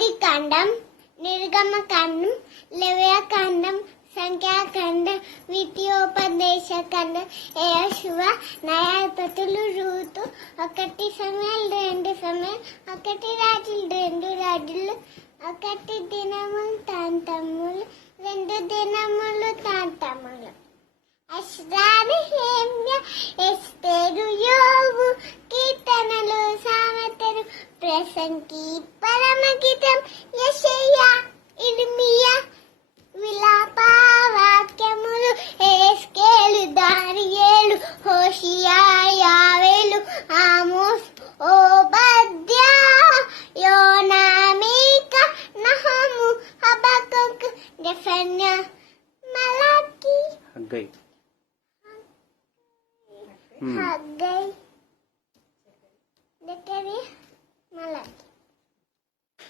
ఆదికాండం, నిర్గమకాండం, లేవ్యకాండం, సంఖ్యాకాండం, ద్వితీయోపదేశకాండం, యెహోషువ, న్యాయాధిపతులు, రూతు, 1 సమూయేలు, 2 సమూయేలు, 1 రాజులు, 2 రాజులు, 1 దినములు, తాంతములు, 2 దినములు, తాంతములు. అష్రా, నెహెమ్యా, ఎస్తేరు, యోబు, కీర్తనలు, సామెతలు, ప్రసంగి, పరమ